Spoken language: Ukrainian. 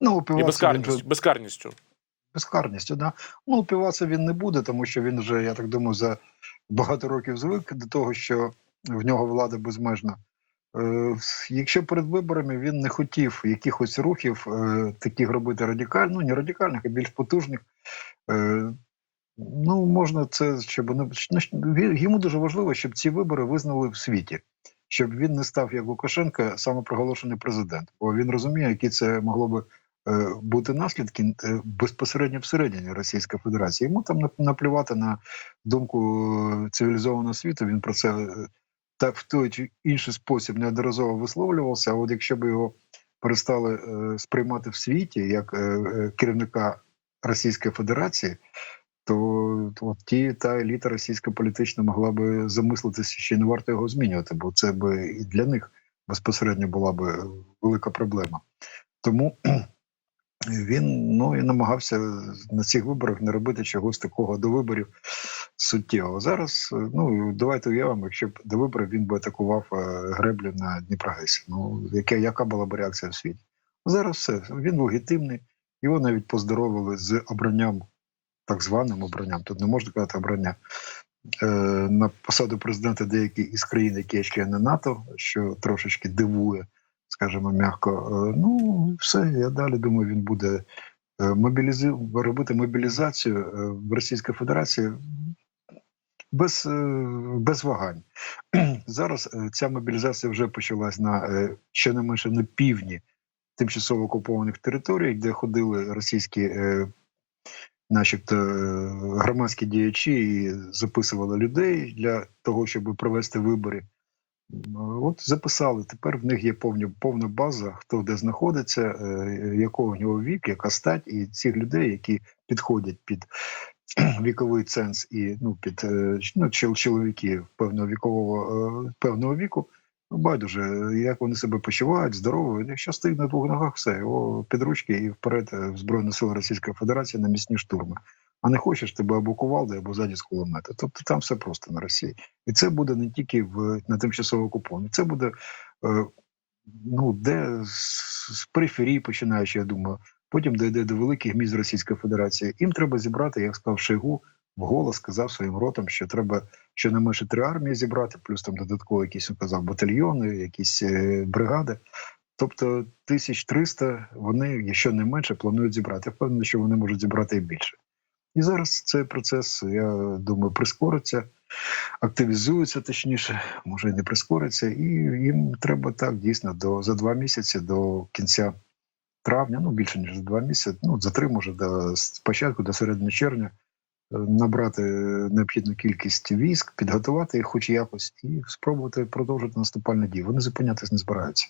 Ну, І упиватися він безкарністю. безкарністю. безкарністю, да. Ну, упиватися він не буде, тому що він вже, я так думаю, за багато років звик до того, що в нього влада безмежна. Е, якщо перед виборами він не хотів якихось рухів, е, таких робити радикальних, ну не радикальних, а більш потужних. Е, ну, можна це, щоб не ну, йому дуже важливо, щоб ці вибори визнали в світі, щоб він не став як Лукашенко самопроголошений президент. Бо він розуміє, які це могло би бути наслідки е, безпосередньо всередині Російської Федерації. Йому там нап- наплювати на думку е, цивілізованого світу. Він про це е, та в той чи інший спосіб неодноразово висловлювався. А от якщо б його перестали е, сприймати в світі як е, е, керівника Російської Федерації, то от ті та еліта російська політична могла би замислитися, що не варто його змінювати, бо це би і для них безпосередньо була би е, велика проблема. Тому він ну і намагався на цих виборах не робити чогось такого до виборів суттєвого. Зараз ну давайте уявимо, якщо б до виборів він би атакував е, греблю на Дніпрогесі. Ну яка, яка була б реакція в світі? Зараз все він легітимний, його навіть поздоровили з обранням, так званим обранням. Тут не можна казати обрання. е, На посаду президента деякі із країн, які є члени НАТО, що трошечки дивує, скажімо м'яко. Е, Ну все, я далі думаю, він буде е, мобілізу... робити мобілізацію е, в Російській Федерації без, без вагань. Зараз ця мобілізація вже почалась на е, щонайменше на півдні тимчасово окупованих територій, де ходили російські, начебто, громадські діячі і записували людей для того, щоб провести вибори. М, От записали. Тепер в них є повні, повна база, хто де знаходиться, е, якого в нього вік, яка стать, і цих людей, які підходять під віковий ценз і ну під е, ну, чоловіки певного вікового е, певного віку. Ну, байдуже, як вони себе почувають, здорові. Якщо стоїть на двох ногах, все його під ручки і вперед е, в Збройні Сили Російської Федерації на місні штурми. А не хочеш тебе або кувалди, або ззаді з кулемета. Тобто там все просто на Росії. І це буде не тільки в на тимчасово окуповані, це буде е, ну де з, периферії, починаючи, я думаю, потім дійде до великих міст Російської Федерації. Їм треба зібрати, як сказав Шойгу, вголос сказав своїм ротам, що треба щонайменше три армії зібрати, плюс там додатково якісь він казав батальйони, якісь е, бригади. Тобто 1300 вони, якщо не менше, планують зібрати. Впевнений, що вони можуть зібрати і більше. І зараз цей процес, я думаю, прискориться, активізується точніше, може і не прискориться, і їм треба так дійсно до за два місяці до кінця травня, ну більше ніж за два місяці, ну за три, може, до спочатку, до середини червня, е, набрати необхідну кількість військ, підготувати їх хоч якось, і спробувати продовжити наступальні дії. Вони зупинятись не збираються.